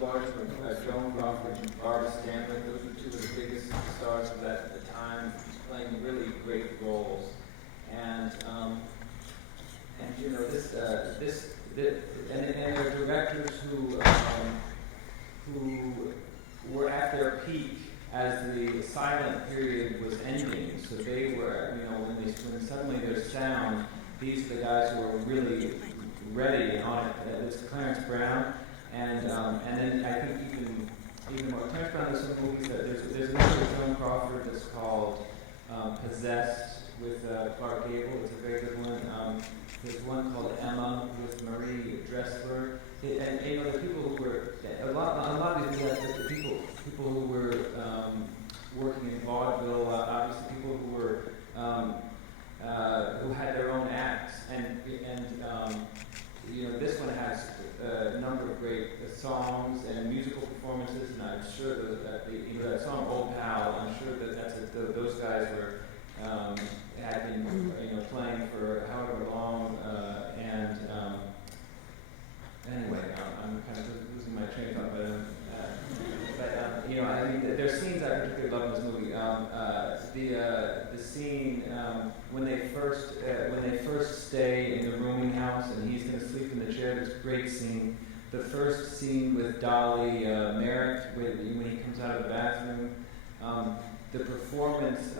large Joan Crawford and Barbara Stanwyck. Those were two of the biggest stars of that at the time, playing really great roles. And you know, and there are directors who were at their peak as the silent period was ending. So they were, you know, when suddenly there's sound, these are the guys who are really ready on it. It's Clarence Brown, and then I think even more. Clarence Brown, there's some movies that there's another with Joan Crawford that's called Possessed with Clark Gable. It's a very good one. There's one called Emma with Marie Dressler. And you know, the people who were a lot of these people who were working in vaudeville, obviously people who were who had their own acts, and you know, this one has a number of great songs and musical performances, and I'm sure that that song "Old Pal," I'm sure that those guys were had been playing for however long, and anyway, I'm kind of losing my train of thought, but you know, I mean, there's scenes I particularly love in this movie. The scene when they first stay in the rooming house and he's going to sleep in the chair. This great scene. The first scene with Dolly Merritt when he comes out of the bathroom. The performance,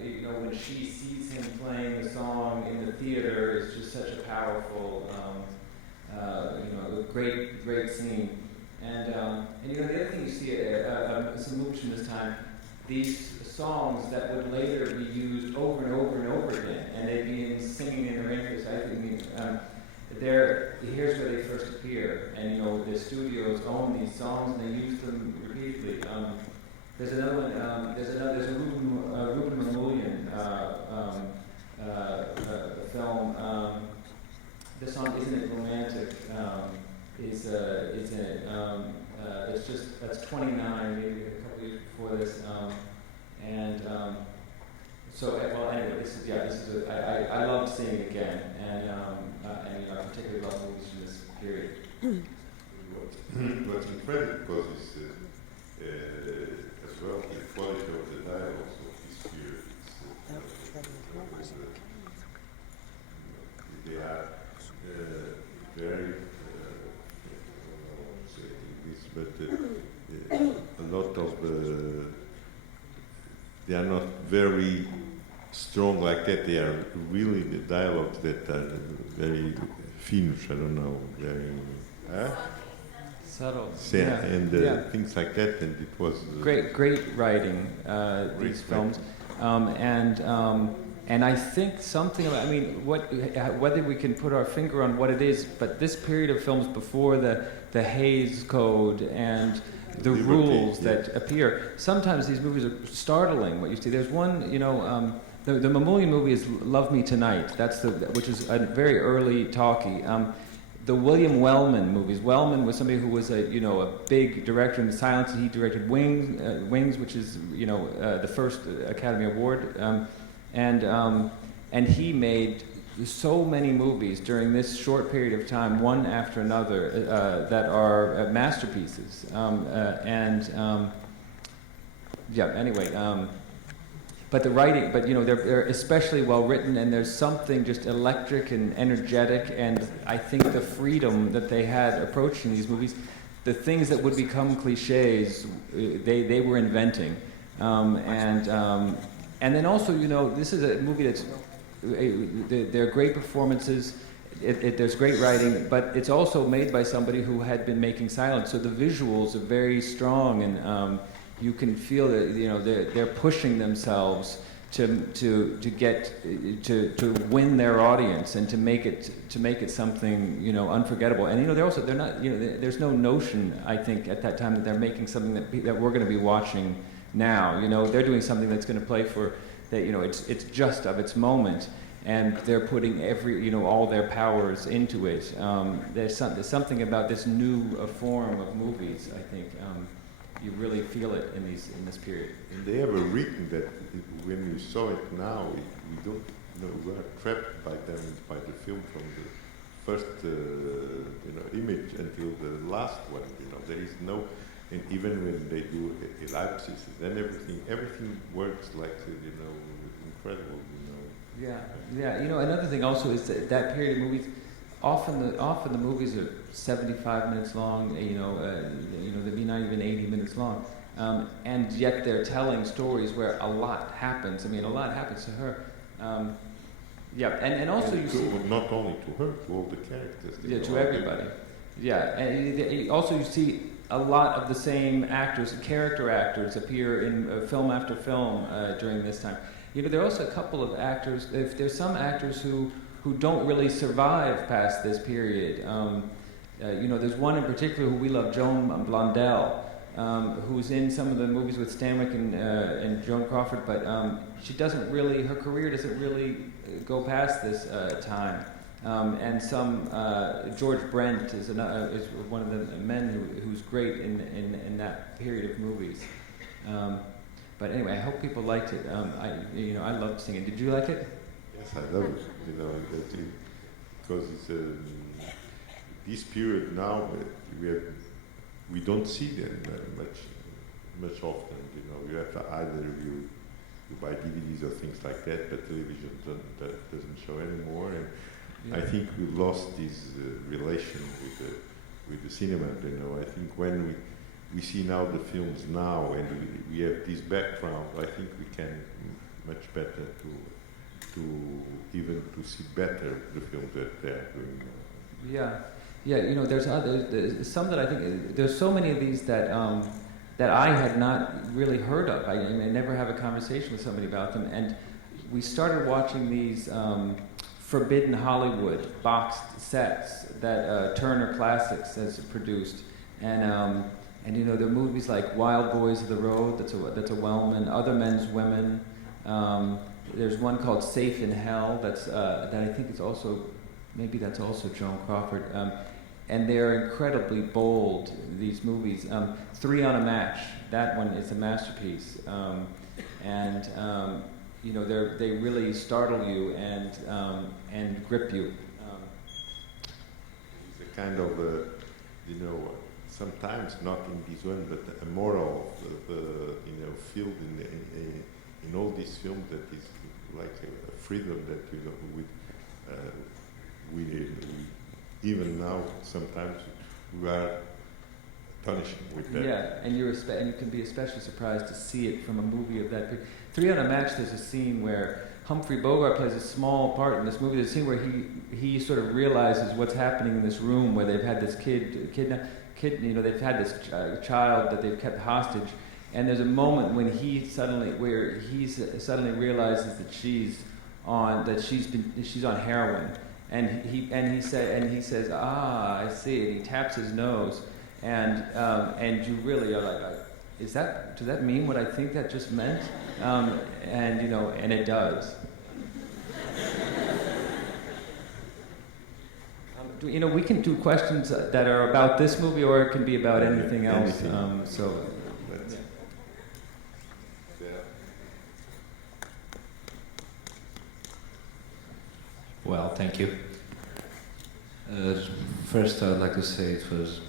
you know, when she sees him playing the song in the theater is just such a powerful, you know, great scene. And you know, the other thing you see, some movies from this time, these songs that would later be used over and over and over again, and they'd be singing in their interest. I think here's where they first appear, and you know, the studios own these songs and they use them repeatedly. There's another one. There's a Ruben Mamoulian film. The song "Isn't It Romantic" is in it. It's just that's 29, maybe a couple years before this. So well, anyway, this is I love seeing it again, and you know, I particularly love movies from this period. What's incredible because as well the quality of the dialogues of this period. They are very, but a lot of they are not very strong like that. They are really the dialogues that are very finish. I don't know, very subtle, and things like that. And it was great writing. These films, and I think something about, I mean, whether we can put our finger on what it is, but this period of films before the Hays Code and the rules that appear, sometimes these movies are startling. What you see, there's one, you know, the Mamoulian movie is "Love Me Tonight." Which is a very early talkie. The William Wellman movies. Wellman was somebody who was a big director in the silence. He directed Wings, which is the first Academy Award, and he made so many movies during this short period of time, one after another, that are masterpieces. But the writing, they're especially well written, and there's something just electric and energetic, and I think the freedom that they had approaching these movies, the things that would become cliches, they were inventing. And then also, this is a movie that's, there are great performances, there's great writing, but it's also made by somebody who had been making silence, so the visuals are very strong, and you can feel that they're pushing themselves to win their audience and to make it something unforgettable. And they're not there's no notion, I think, at that time that they're making something that we're going to be watching now. They're doing something that's going to play for that. It's just of its moment, and they're putting all their powers into it. There's something about this new form of movies, I think. You really feel it in this period. And they ever written that when you saw it now, we don't know, we are trapped by them, by the film from the first image until the last one. There is no, and even when they do ellipses, then everything works like incredible. Yeah. Another thing also is that period of movies. Often the movies are 75 minutes long. They'd be not even 80 minutes long, and yet they're telling stories where a lot happens. I mean, a lot happens to her. And also you see not only to her, to all the characters. Yeah, to everybody. Yeah, and also you see a lot of the same actors, character actors, appear in film after film during this time. There are also a couple of actors. There's some actors who don't really survive past this period. There's one in particular who we love, Joan Blondell, who's in some of the movies with Stanwyck and Joan Crawford, but her career doesn't really go past this time. And George Brent is one of the men who's great in that period of movies. But anyway, I hope people liked it. I loved singing. Did you like it? Yes, I love it. Because it's this period now we don't see them much often. You have to either you buy DVDs or things like that, but television doesn't show anymore. And I think we lost this relation with the cinema. I think when we see now the films now and we have this background, I think we can much better to see better the films that they are doing now. There's some that I think there's so many of these that I had not really heard of. I never have a conversation with somebody about them, and we started watching these Forbidden Hollywood boxed sets that Turner Classics has produced, and there are movies like Wild Boys of the Road. That's a Wellman. Other Men's Women. There's one called Safe in Hell. That I think is also that's also Joan Crawford. And they're incredibly bold, these movies. Three on a Match, that one is a masterpiece. They really startle you and grip you. It's a kind of, sometimes not in this one, but a moral, field in all these films that is like a freedom that we even now sometimes we are punishing with that. Yeah, and you can be especially surprised to see it from a movie of that period. Three on a Match, there's a scene where Humphrey Bogart plays a small part in this movie. There's a scene where he sort of realizes what's happening in this room where they've had this they've had this child that they've kept hostage, and there's a moment when he suddenly realizes that she's on heroin. And he says, I see it. He taps his nose, and you really are like, does that mean what I think that just meant? And it does. We can do questions that are about this movie, or it can be about anything else. Well, thank you. First, I would like to say it was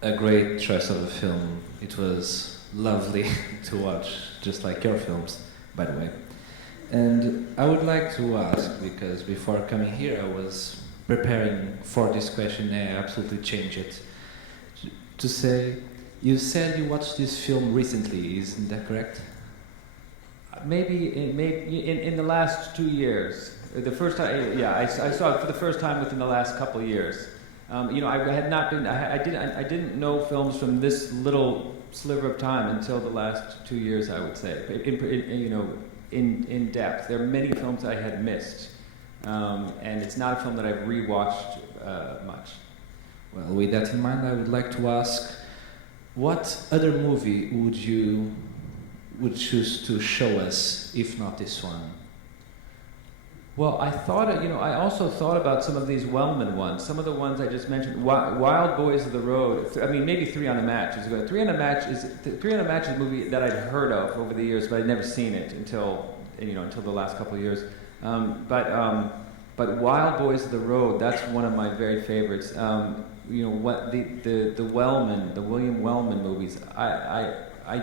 a great choice of a film. It was lovely to watch, just like your films, by the way. And I would like to ask, because before coming here, I was preparing for this question, and I absolutely changed it. To say, you said you watched this film recently, isn't that correct? Maybe in the last 2 years. The first time, I saw it for the first time within the last couple of years. I had not been. I didn't know films from this little sliver of time until the last 2 years, I would say. In depth. There are many films I had missed, and it's not a film that I've rewatched much. Well, with that in mind, I would like to ask, what other movie would choose to show us, if not this one? Well, I also thought about some of these Wellman ones. Some of the ones I just mentioned, Wild Boys of the Road. Maybe Three on a Match is good. Three on a Match is a movie that I'd heard of over the years, but I'd never seen it until the last couple of years. But Wild Boys of the Road, that's one of my very favorites. What the Wellman, the William Wellman movies, I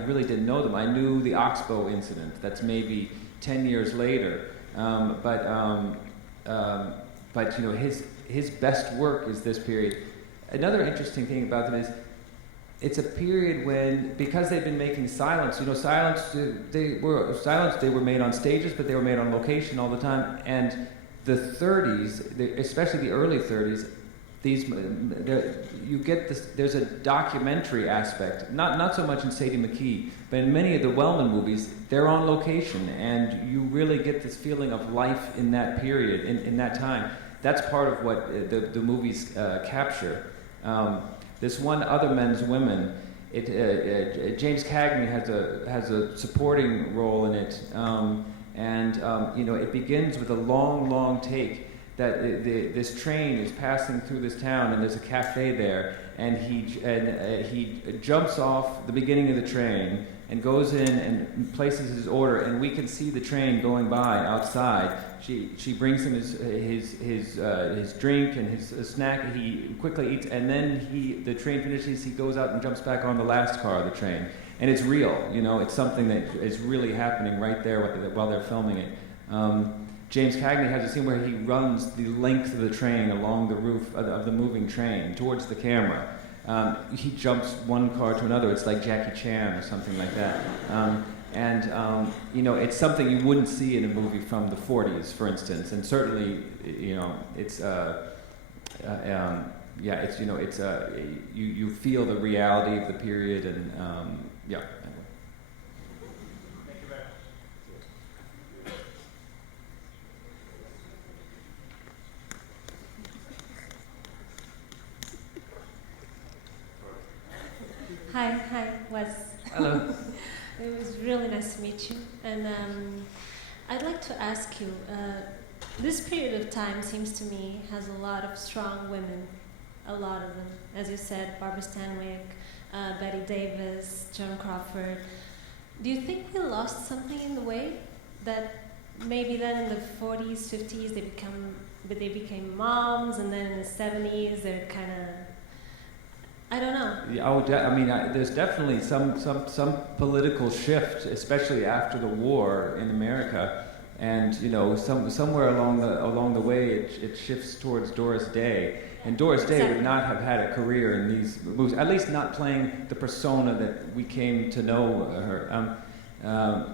really didn't know them. I knew the Oxbow incident. That's maybe 10 years later. But his best work is this period. Another interesting thing about them is it's a period when, because they've been making silence, they were made on stages, but they were made on location all the time. And the 30s, especially the early 30s, you get this. There's a documentary aspect, not so much in Sadie McKee, but in many of the Wellman movies, they're on location, and you really get this feeling of life in that period, in that time. That's part of what the movies capture. This one, Other Men's Women, James Cagney has a supporting role in it, it begins with a long take that this train is passing through this town, and there's a cafe there, and he jumps off the beginning of the train and goes in and places his order, and we can see the train going by outside. She brings him his drink and his snack. He quickly eats, and then the train finishes. He goes out and jumps back on the last car of the train, and it's real. It's something that is really happening right there while they're filming it. James Cagney has a scene where he runs the length of the train along the roof of the moving train towards the camera. He jumps one car to another. It's like Jackie Chan or something like that. It's something you wouldn't see in a movie from the 40s, for instance. And certainly, you feel the reality of the period, and yeah. Hi, Wes. Hello. It was really nice to meet you. And I'd like to ask you, this period of time seems to me has a lot of strong women, a lot of them. As you said, Barbara Stanwyck, Betty Davis, Joan Crawford. Do you think we lost something in the way? That maybe then in the 40s, 50s, they became moms, and then in the 70s, they're kind of, I don't know. Yeah, there's definitely some political shift, especially after the war in America, and somewhere along the way it shifts towards Doris Day, and Doris Day would not have had a career in these movies, at least not playing the persona that we came to know her. I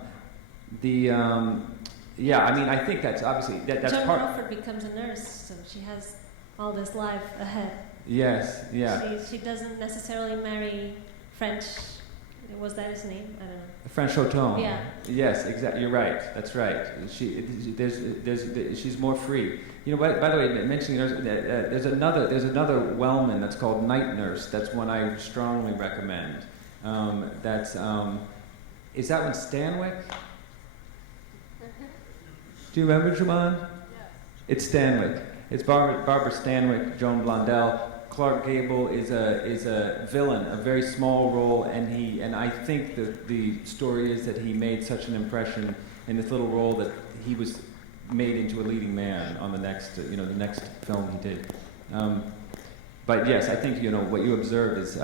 think that's obviously that's Joan part. Crawford becomes a nurse, so she has all this life ahead. Yes, yeah. She doesn't necessarily marry French. Was that his name? I don't know. French Auton. Yeah. Yes, exactly. You're right. That's right. She's more free. By the way, mentioning there's another Wellman that's called Night Nurse. That's one I strongly recommend. Is that one Stanwyck? Do you remember, Juman? Yes. It's Stanwyck. It's Barbara Stanwyck, Joan Blondell. Clark Gable is a villain, a very small role, and I think that the story is that he made such an impression in this little role that he was made into a leading man on the next film he did. But yes, I think what you observed is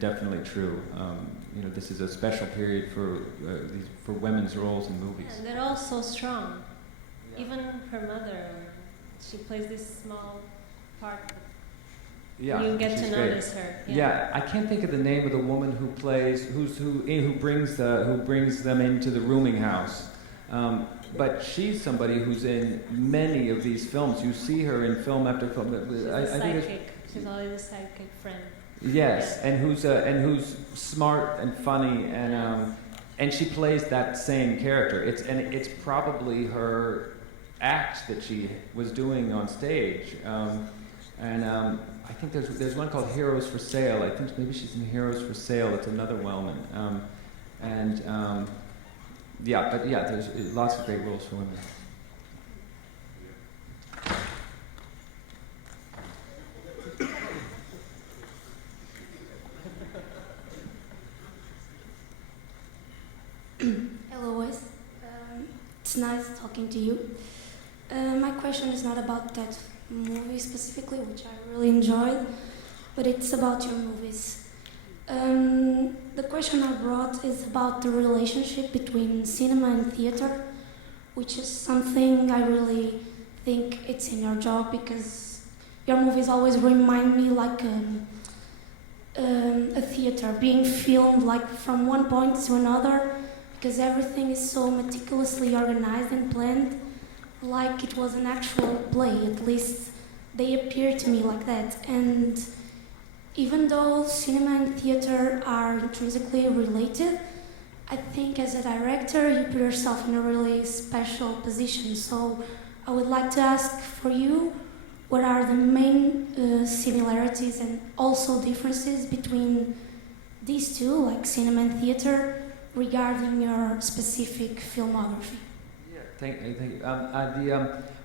definitely true. This is a special period for women's roles in movies. And they're all so strong. Yeah. Even her mother. She plays this small part. Yeah, you get to notice great. her. Yeah, I can't think of the name of the woman who brings them into the rooming house. But she's somebody who's in many of these films. You see her in film after film. She's a sidekick. She's always a sidekick friend. Yes, yeah. and who's smart and funny, and she plays that same character. It's probably her act that she was doing on stage, I think there's one called Heroes for Sale. I think maybe she's in Heroes for Sale. It's another Wellman, there's lots of great roles for women. Hello, Wes. It's nice talking to you. My question is not about that movie specifically, which I really enjoyed, but it's about your movies. The question I brought is about the relationship between cinema and theater, which is something I really think it's in your job, because your movies always remind me like a theater being filmed like from one point to another, because everything is so meticulously organized and planned, like it was an actual play. At least they appear to me like that. And even though cinema and theater are intrinsically related, I think as a director you put yourself in a really special position. So I would like to ask for you, what are the main similarities and also differences between these two, like cinema and theater, regarding your specific filmography? Yeah, thank you.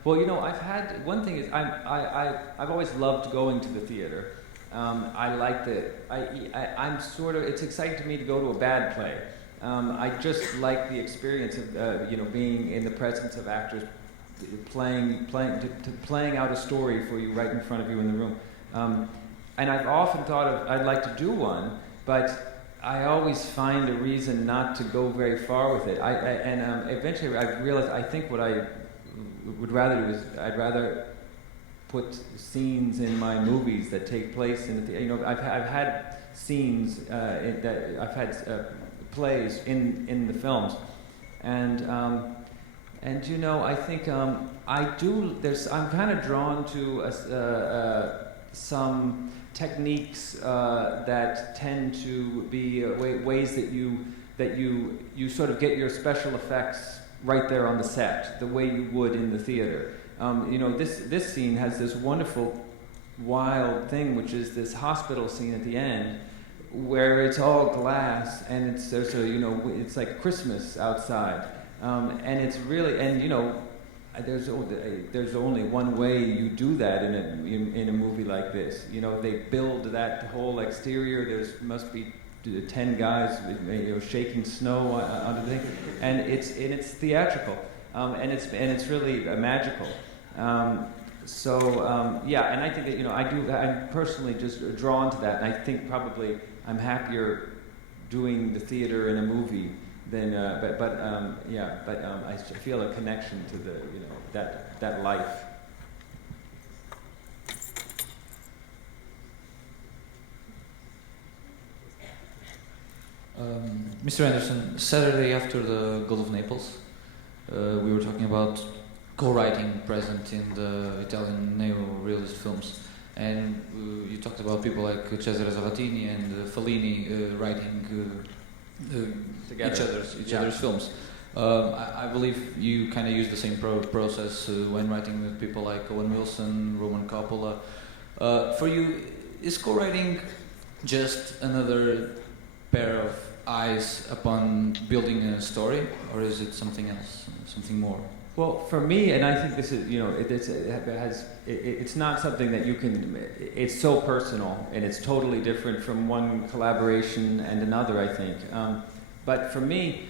Well, you know, I've had one thing is I've always loved going to the theater. I like I'm sort of, it's exciting to me to go to a bad play. I just like the experience of you know, being in the presence of actors playing out a story for you right in front of you in the room. And I've often thought of, I'd like to do one, but I always find a reason not to go very far with it. Eventually I realized I think what I would rather do is I'd rather put scenes in my movies that take place in the theater. You know, I've had scenes I've had plays in the films, and you know, I think I'm kind of drawn to some techniques that tend to be ways that you sort of get your special effects right there on the set, the way you would in the theater. You know, this scene has this wonderful, wild thing, which is this hospital scene at the end, where it's all glass and it's like Christmas outside, and it's really, and you know, there's only one way you do that in a movie like this. You know, they build that whole exterior. Must be 10 guys, you know, shaking snow under the thing, and it's theatrical, and it's really magical. Yeah, and I think that, you know, I'm personally just drawn to that, and I think probably I'm happier doing the theater in a movie than, I feel a connection to the, you know, that life. Mr. Anderson, Saturday after the Gold of Naples, we were talking about co-writing present in the Italian neo-realist films, and you talked about people like Cesare Zavattini and Fellini writing each other's films. I believe you kind of use the same process when writing with people like Owen Wilson, Roman Coppola. For you, is co-writing just another pair of eyes upon building a story, or is it something else, something more? Well, for me, and I think this is, you know, it's not something that you can, it's so personal, and it's totally different from one collaboration and another, I think. But for me,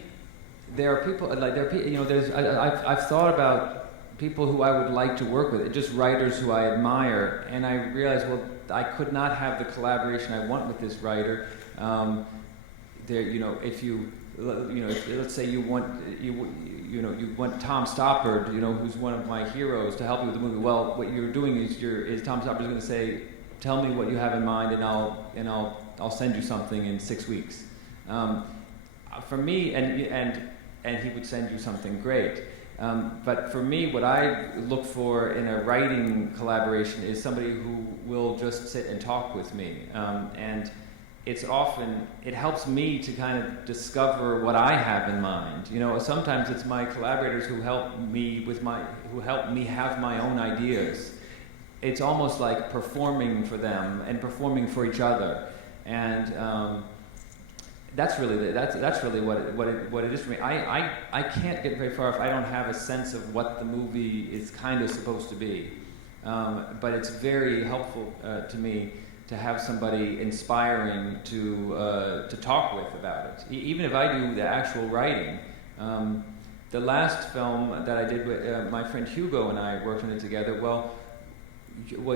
there are people, you know, I've thought about people who I would like to work with, just writers who I admire, and I realized, well, I could not have the collaboration I want with this writer. You know, let's say you want Tom Stoppard, you know, who's one of my heroes, to help you with the movie. Well, what you're doing is Tom Stoppard's going to say, "Tell me what you have in mind, and I'll send you something in 6 weeks." For me, and he would send you something great. But for me, what I look for in a writing collaboration is somebody who will just sit and talk with me, and it helps me to kind of discover what I have in mind. You know, sometimes it's my collaborators who help me have my own ideas. It's almost like performing for them and performing for each other, and that's really what it is for me. I can't get very far if I don't have a sense of what the movie is kind of supposed to be, but it's very helpful to me to have somebody inspiring to talk with about it. Even if I do the actual writing, the last film that I did with my friend Hugo and I worked on it together. Well,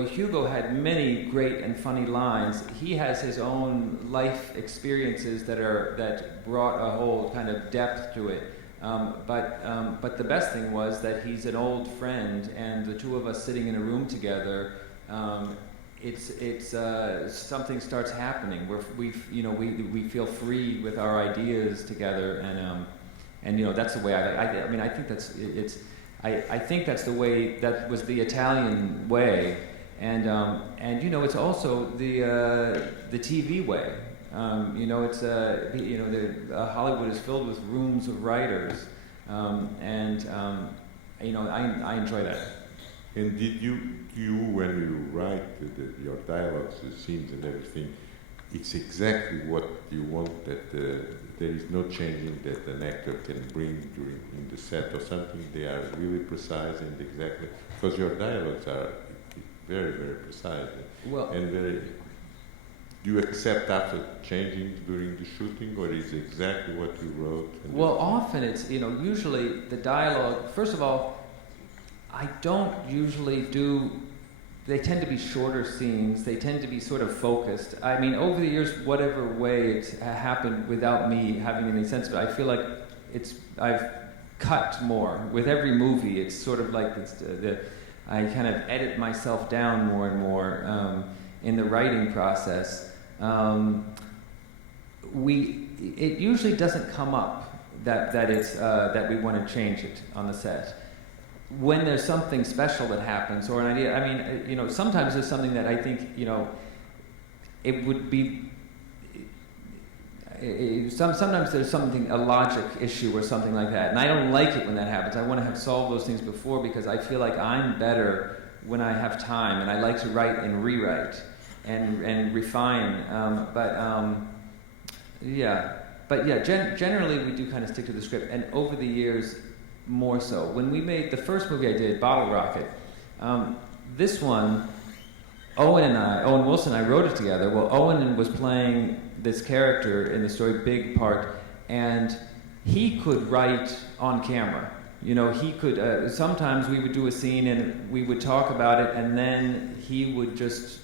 Hugo had many great and funny lines. He has his own life experiences that brought a whole kind of depth to it. But the best thing was that he's an old friend, and the two of us sitting in a room together, it's something starts happening where we feel free with our ideas together, and that's the way I think I think that's the way, that was the Italian way, and it's also the TV way. Hollywood is filled with rooms of writers, I enjoy that. And did you when you write your dialogues, the scenes and everything, it's exactly what you want, that there is no changing that an actor can bring in the set or something? They are really precise and exactly, because your dialogues are very, very precise. Well, and very. Do you accept after changing during the shooting, or is it exactly what you wrote? Well, often it's, usually the dialogue, first of all, I don't usually do, they tend to be shorter scenes, they tend to be sort of focused. I mean, over the years, whatever way it's happened without me having any sense of it, I feel like I've cut more. With every movie, it's sort of like I kind of edit myself down more and more in the writing process. It usually doesn't come up that we want to change it on the set. When there's something special that happens, or an idea, I mean, sometimes there's something that I think, it would be, sometimes there's a logic issue or something like that, and I don't like it when that happens. I want to have solved those things before, because I feel like I'm better when I have time, and I like to write and rewrite and refine. Generally we do kind of stick to the script, and over the years, more so. When we made the first movie I did, Bottle Rocket, this one, Owen Wilson and I wrote it together. Well, Owen was playing this character in the story, big part, and he could write on camera. He could, sometimes we would do a scene and we would talk about it, and then he would just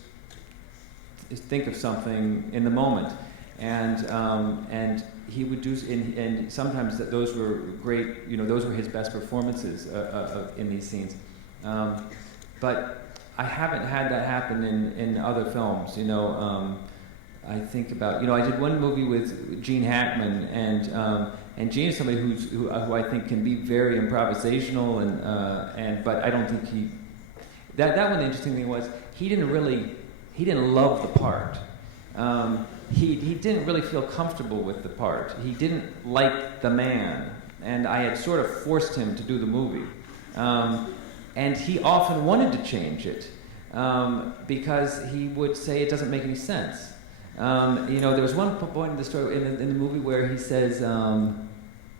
think of something in the moment. And he would do, and sometimes those were great, those were his best performances in these scenes. But I haven't had that happen in other films. I think about, I did one movie with Gene Hackman, and Gene is somebody who I think can be very improvisational, but I don't think that one, the interesting thing was he didn't love the part. He didn't really feel comfortable with the part. He didn't like the man, and I had sort of forced him to do the movie. And he often wanted to change it because he would say it doesn't make any sense. There was one point in the story in the movie where he says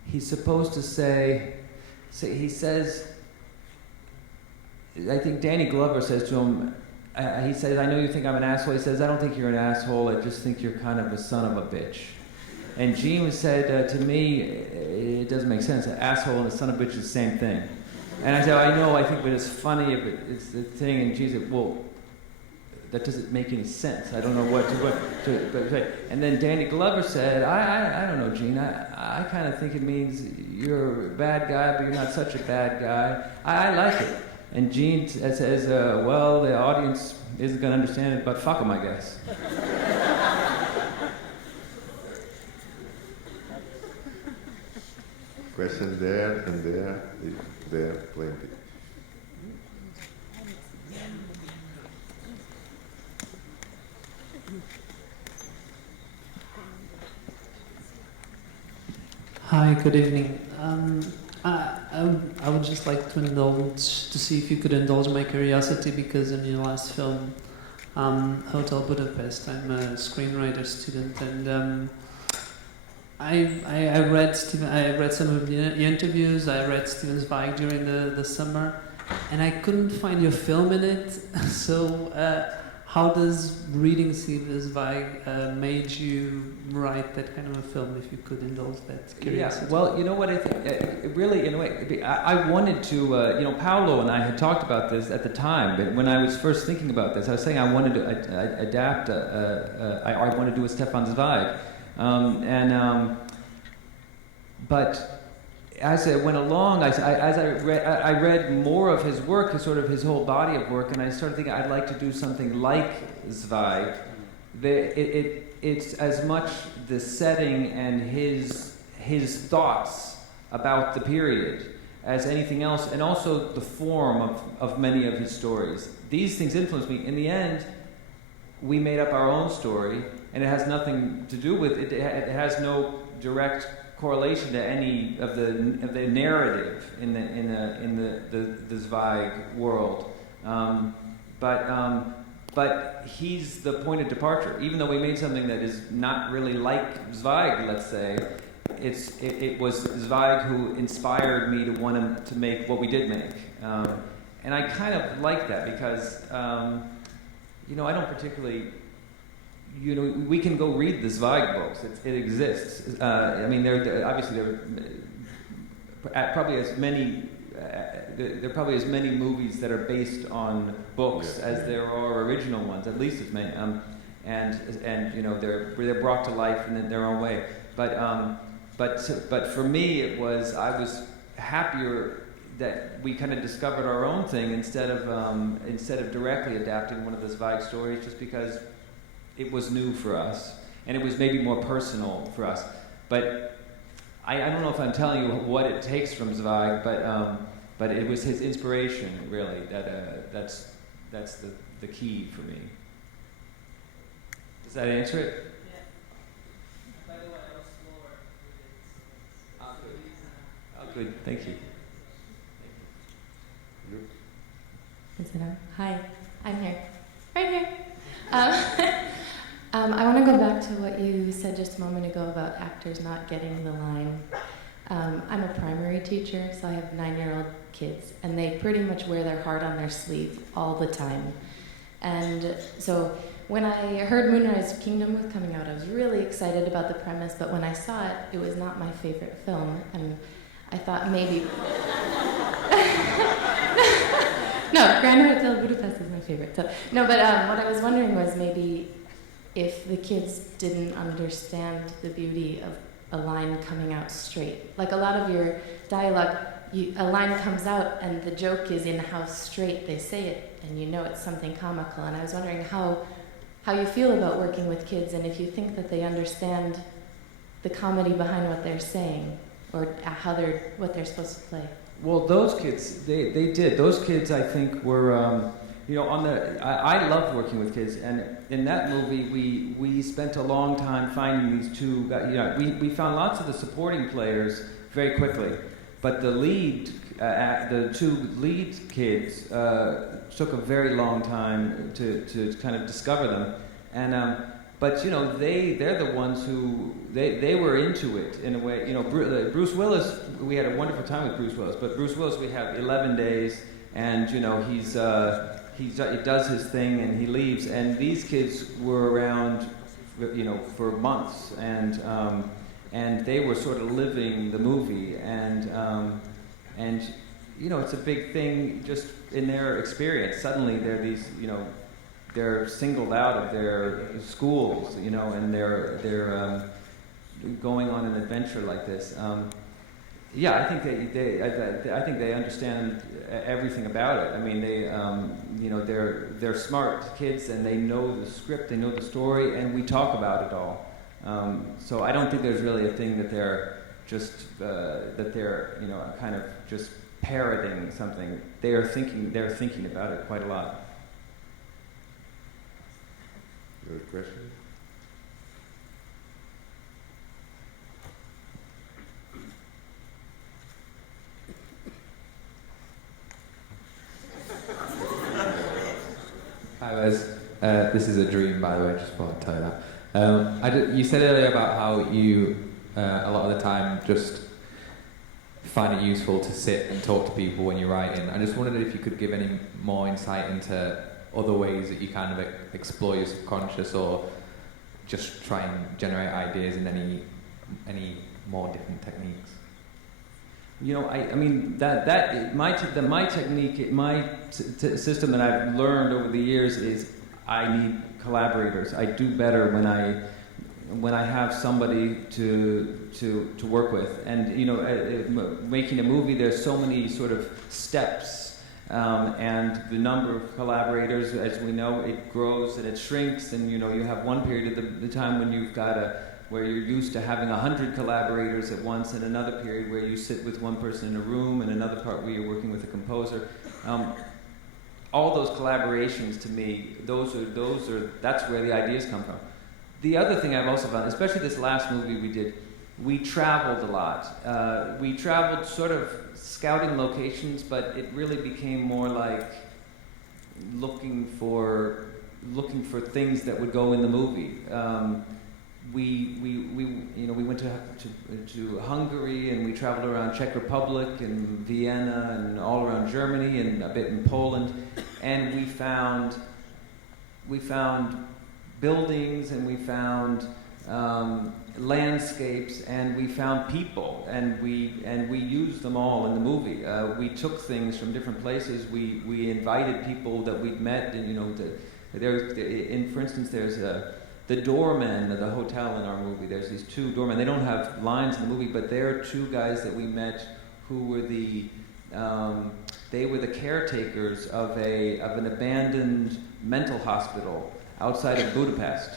he's supposed to say he says, I think Danny Glover says to him. He says, "I know you think I'm an asshole." He says, "I don't think you're an asshole. I just think you're kind of a son of a bitch." And Gene said to me, "It doesn't make sense. An asshole and a son of a bitch is the same thing." And I said, "I know. I think, but it's funny if it's the thing." And Gene said, "Well, that doesn't make any sense. I don't know what to say." And then Danny Glover said, "I don't know, Gene. I kind of think it means you're a bad guy, but you're not such a bad guy. I like it." And Gene says, "Well, the audience isn't going to understand it, but fuck them, I guess." Question there and there, plenty. Hi, good evening. I would just like to see if you could indulge my curiosity, because in your last film, Hotel Budapest, I'm a screenwriter student, and I read some of the interviews. I read Steven Zweig during the summer, and I couldn't find your film in it. So how does reading Siva Zweig made you write that kind of a film, if you could indulge that curiosity? Yeah, well, you know what I think, really, in a way, I wanted to, Paolo and I had talked about this at the time, but when I was first thinking about this, I was saying I wanted to adapt, I want to do a Stefan Zweig. But as I went along, I read more of his work, his whole body of work, and I started thinking I'd like to do something like Zweig. It's as much the setting and his thoughts about the period as anything else, and also the form of many of his stories. These things influenced me. In the end, we made up our own story, and it has nothing to do with it. It has no direct correlation to any of the narrative in the Zweig world, but he's the point of departure. Even though we made something that is not really like Zweig, let's say, it was Zweig who inspired me to want to make what we did make, and I kind of like that because I don't particularly. We can go read the Zweig books. It exists. There are probably as many. There are probably as many movies that are based on books as there are original ones. At least as many. They're brought to life in their own way. But for me, I was happier that we kind of discovered our own thing instead of directly adapting one of the Zweig stories, just because it was new for us, and it was maybe more personal for us. But I don't know if I'm telling you what it takes from Zweig, but it was his inspiration, really. That's the key for me. Does that answer it? Yeah. By the way, I was slower with it. Oh, good. Thank you. Is it on? Hi, I'm here. Right here. I want to go back to what you said just a moment ago about actors not getting the line. I'm a primary teacher, so I have 9-year-old kids, and they pretty much wear their heart on their sleeve all the time. And so when I heard Moonrise Kingdom was coming out, I was really excited about the premise, but when I saw it, it was not my favorite film, and I thought maybe... No, Grand Hotel Budapest is my favorite. So, no, but what I was wondering was maybe if the kids didn't understand the beauty of a line coming out straight. Like a lot of your dialogue, a line comes out and the joke is in how straight they say it, and you know it's something comical. And I was wondering how you feel about working with kids, and if you think that they understand the comedy behind what they're saying, or what they're supposed to play. Well, those kids, they did. Those kids, I think, were, I love working with kids, and in that movie, we spent a long time finding these two guys. We found lots of the supporting players very quickly, but the two lead kids took a very long time to kind of discover them, and but they're the ones who they were into it in a way. Bruce Willis, we had a wonderful time with Bruce Willis, but Bruce Willis, we have 11 days, and he does his thing and he leaves, and these kids were around for months, and they were sort of living the movie, and it's a big thing just in their experience. Suddenly they're these they're singled out of their schools, and they're going on an adventure like this. I think I think they understand everything about it. I mean, they're smart kids, and they know the script, they know the story, and we talk about it all. So I don't think there's really a thing that they're just kind of just parroting something. They're thinking about it quite a lot. Your question? Hi Wes, this is a dream, by the way, just want to tell you that. You said earlier about how you, a lot of the time, just find it useful to sit and talk to people when you're writing. I just wondered if you could give any more insight into other ways that you kind of explore your subconscious, or just try and generate ideas in any more different techniques? You know, I mean my technique, my system that I've learned over the years is I need collaborators. I do better when I have somebody to work with. And you know, making a movie, there's so many sort of steps, and the number of collaborators, as we know, it grows and it shrinks. And you know, you have one period of the time when you've got where you're used to having 100 collaborators at once, and another period where you sit with one person in a room, and another part where you're working with a composer. All those collaborations, to me, that's where the ideas come from. The other thing I've also found, especially this last movie we did, we traveled a lot. We traveled sort of scouting locations, but it really became more like looking for things that would go in the movie. We went to Hungary, and we traveled around Czech Republic and Vienna and all around Germany and a bit in Poland, and we found buildings, and we found landscapes, and we found people, and we used them all in the movie. We took things from different places. We invited people that we'd met, and you know, for instance, there's the doormen of the hotel in our movie. There's these two doormen. They don't have lines in the movie, but they're two guys that we met who were they were the caretakers of an abandoned mental hospital outside of Budapest.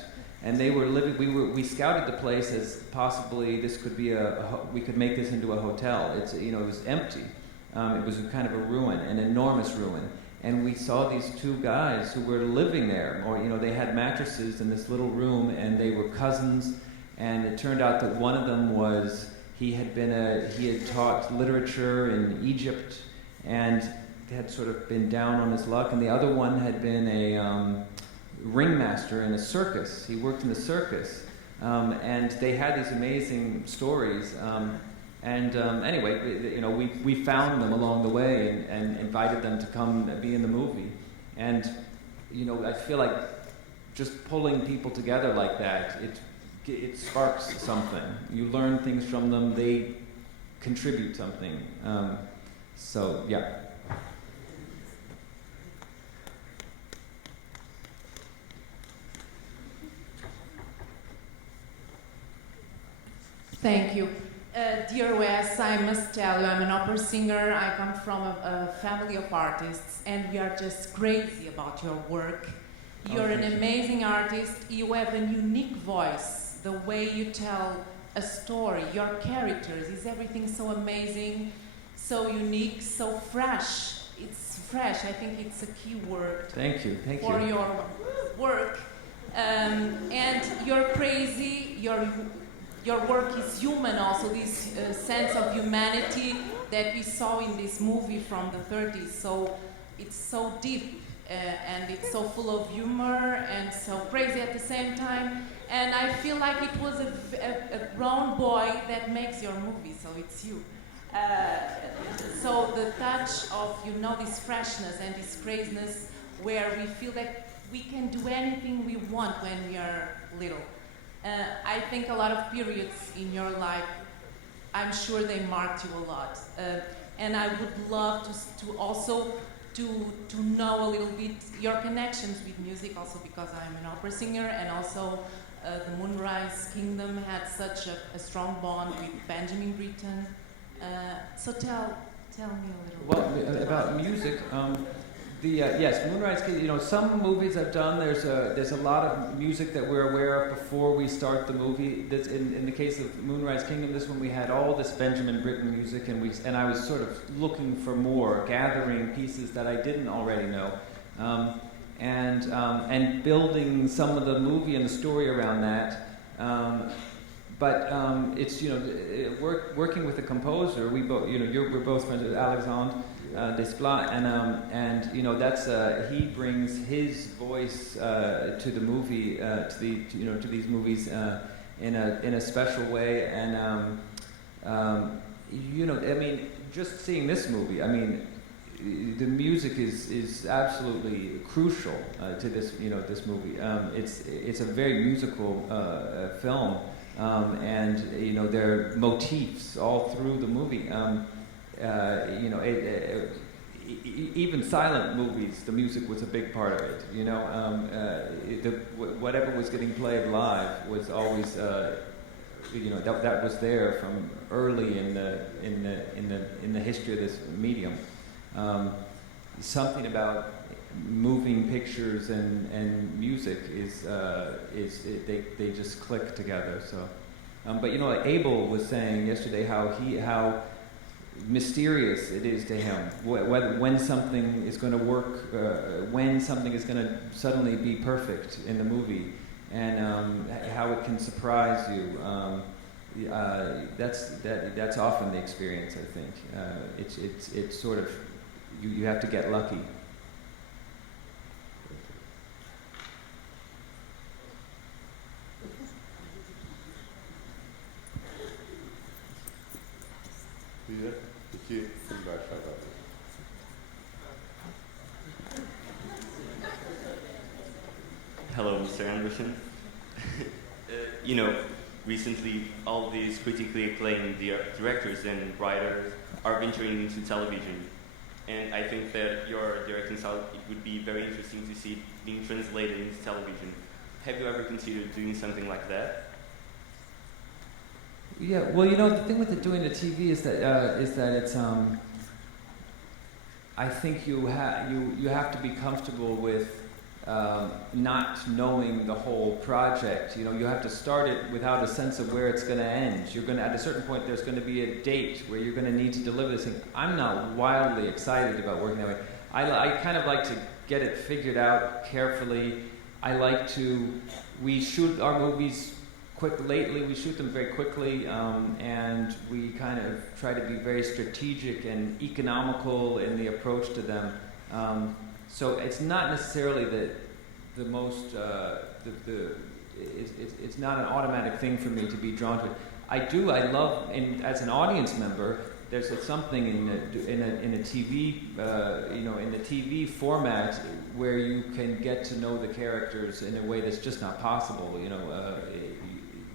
And they were living. We scouted the place as possibly this could be we could make this into a hotel. It was empty. It was kind of a ruin, an enormous ruin. And we saw these two guys who were living there, or they had mattresses in this little room, and they were cousins. And it turned out that one of them he had taught literature in Egypt, and had sort of been down on his luck. And the other one had been a ringmaster in a circus. He worked in the circus, and they had these amazing stories. Anyway, we found them along the way and invited them to come be in the movie. And I feel like just pulling people together like that, it sparks something. You learn things from them. They contribute something. So yeah. Thank you. Dear Wes, I must tell you, I'm an opera singer. I come from a family of artists, and we are just crazy about your work. You're an amazing artist. You have a unique voice. The way you tell a story, your characters, is everything so amazing, so unique, so fresh. It's fresh. I think it's a key word. Thank you. For your work. And you're crazy. Your work is human also, this sense of humanity that we saw in this movie from the 30s. So it's so deep and it's so full of humor and so crazy at the same time. And I feel like it was a grown boy that makes your movie, so it's you. So the touch of, this freshness and this craziness where we feel that we can do anything we want when we are little. I think a lot of periods in your life, I'm sure they marked you a lot. And I would love to also know a little bit your connections with music, also because I'm an opera singer, and also the Moonrise Kingdom had such a strong bond with Benjamin Britten. So tell me a little bit. Well, about music, yes, Moonrise Kingdom. Some movies I've done. There's a lot of music that we're aware of before we start the movie. That's in the case of Moonrise Kingdom, this one we had all this Benjamin Britten music, and I was sort of looking for more, gathering pieces that I didn't already know, and building some of the movie and the story around that. But it's working with a composer. We both we're both friends with Alexandre Desplat, and that's he brings his voice to the movie, to these movies in a special way, and just seeing this movie, the music is absolutely crucial to this this movie. It's a very musical film, and there are motifs all through the movie. Even silent movies, the music was a big part of it. Whatever was getting played live was always that was there from early in the history of this medium. Something about moving pictures and music they just click together. So, but like Abel was saying yesterday, how mysterious it is to him when something is going to work, when something is going to suddenly be perfect in the movie, and how it can surprise you. That's often the experience, I think. It's sort of you have to get lucky. Hello, Mr. Anderson. Recently all these critically acclaimed directors and writers are venturing into television. And I think that your directing style, it would be very interesting to see it being translated into television. Have you ever considered doing something like that? Yeah, well, the thing with doing the TV is that it's I think you have to be comfortable with not knowing the whole project. You have to start it without a sense of where it's going to end. At a certain point, there's going to be a date where you're going to need to deliver this thing. I'm not wildly excited about working that way. I kind of like to get it figured out carefully. We shoot our movies lately. We shoot them very quickly, and we kind of try to be very strategic and economical in the approach to them. So it's not necessarily the most. It's not an automatic thing for me to be drawn to it. I love, and as an audience member, there's something in a TV, in the TV format where you can get to know the characters in a way that's just not possible.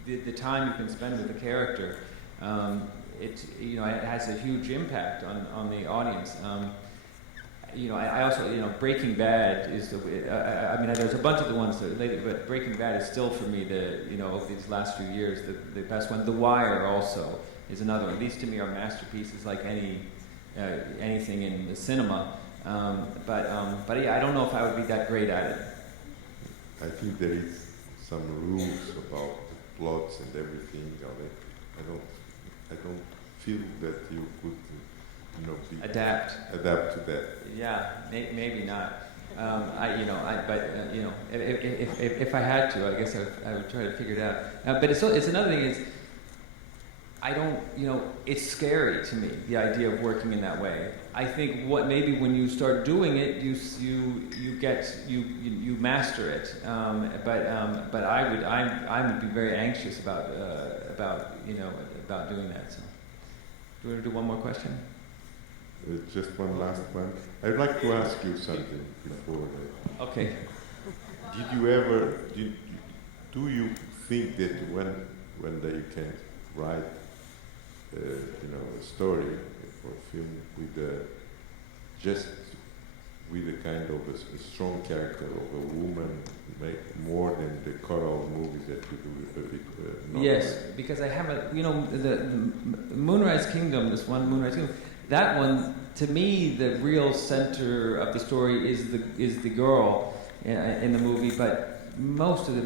The time you can spend with the character, it has a huge impact on the audience. I also, Breaking Bad is there's a bunch of the ones that later, but Breaking Bad is still for me of these last few years the best one. The Wire also is another one. These to me are masterpieces like anything in the cinema. But yeah, I don't know if I would be that great at it. I think there is some rules about the plots and everything. I don't feel that you could. Adapt to that. Yeah, maybe not. If I had to, I guess I would try to figure it out. But it's another thing is, I don't, it's scary to me, the idea of working in that way. I think maybe when you start doing it, you master it. But I would be very anxious about doing that. So, do you want to do one more question? Just one last one. I'd like to ask you something before that. Okay. Do you think that when you can write, a story or a film with a kind of a strong character of a woman, make more than the choral movies that you do with a big novel? Yes, because I have the Moonrise Kingdom, this one Moonrise Kingdom. That one, to me, the real center of the story is the girl in the movie. But all the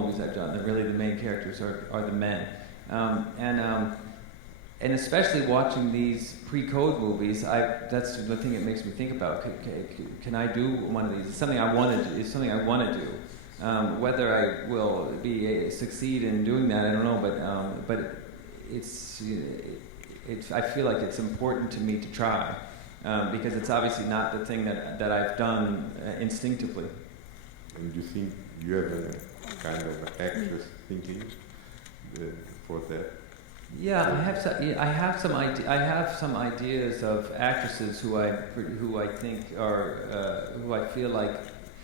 movies I've done, really the main characters are the men, and especially watching these pre-code movies, that's the thing that makes me think about. Can I do one of these? It's something I want to do. Whether I will succeed in doing that, I don't know. But I feel like it's important to me to try, because it's obviously not the thing that I've done instinctively. And do you think you have a kind of actress thinking for that? Yeah, I have some ideas of actresses who I think are who I feel like,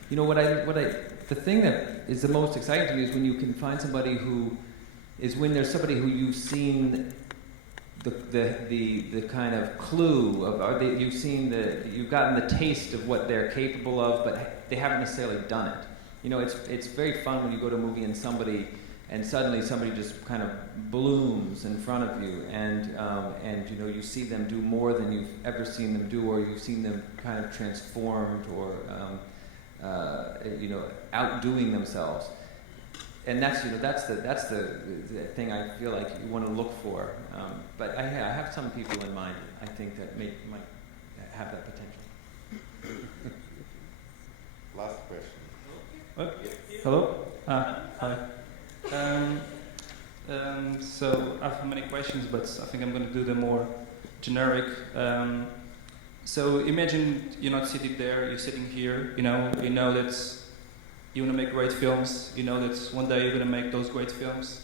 you know, the thing that is the most exciting to me is when you can find somebody when there's somebody who you've seen the kind of clue of, you've gotten the taste of what they're capable of, but they haven't necessarily done it. You know, it's very fun when you go to a movie and suddenly somebody just kind of blooms in front of you, and you know, you see them do more than you've ever seen them do, or you've seen them kind of transformed, or you know, outdoing themselves. And that's the thing I feel like you want to look for. But I have some people in mind I think that might have that potential. Last question. What? Hello? Hi. So I have many questions, but I think I'm going to do them more generic. So imagine you're not sitting there, you're sitting here, you know that you want to make great films, you know that one day you're going to make those great films,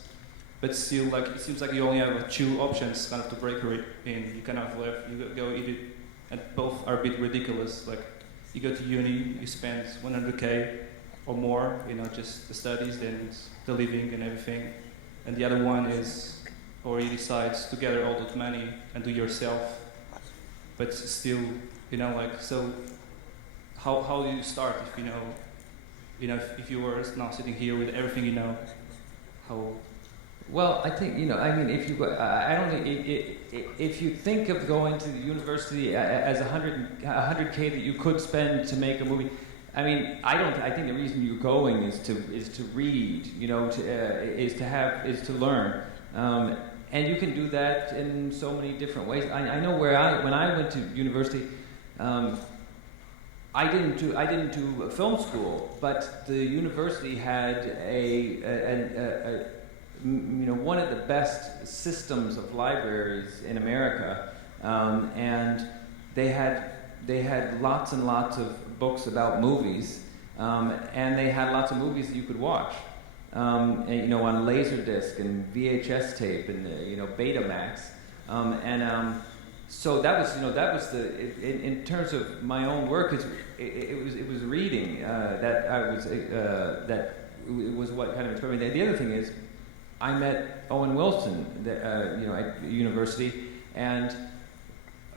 but still, like, it seems like you only have two options kind of to break in. You kind of you go either, and both are a bit ridiculous, like you go to uni, you spend 100K or more, you know, just the studies, then the living and everything. And the other one is, or you decide to gather all that money and do yourself, but still, you know, like, so how do you start if if you were now sitting here with everything you know, how? Well, I think, you know, I mean, if you go, I don't think if you think of going to the university as 100K that you could spend to make a movie, I mean, I think the reason you're going is to read, you know, is to learn, and you can do that in so many different ways. I know when I went to university, I didn't do film school, but the university had one of the best systems of libraries in America, and they had lots and lots of books about movies, and they had lots of movies that you could watch, and, you know, on Laserdisc and VHS tape and Betamax, so that was in terms of my own work, it was reading that was what kind of inspired me. The other thing is, I met Owen Wilson, at university, and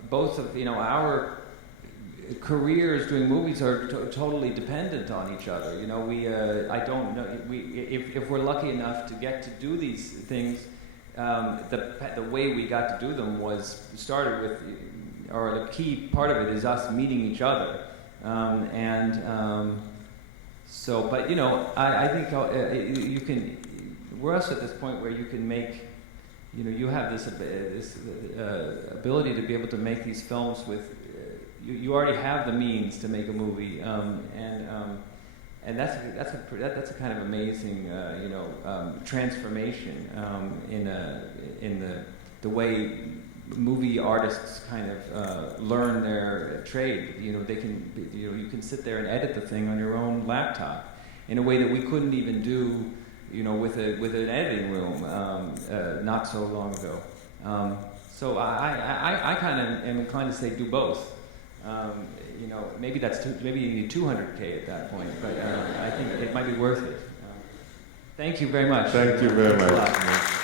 both of our careers doing movies are totally dependent on each other. You know, I don't know if we're lucky enough to get to do these things. The way we got to do them started with, or the key part of it is us meeting each other, so. But I think you can. We're also at this point where you can make, you have this ability to be able to make these films with. You already have the means to make a movie, and that's a kind of amazing, transformation in the way movie artists kind of learn their trade. They can, you can sit there and edit the thing on your own laptop in a way that we couldn't even do, with an editing room not so long ago. So I kind of am inclined to say do both. Maybe maybe you need 200K at that point, but I think it might be worth it. Thank you very much. Thank you very much.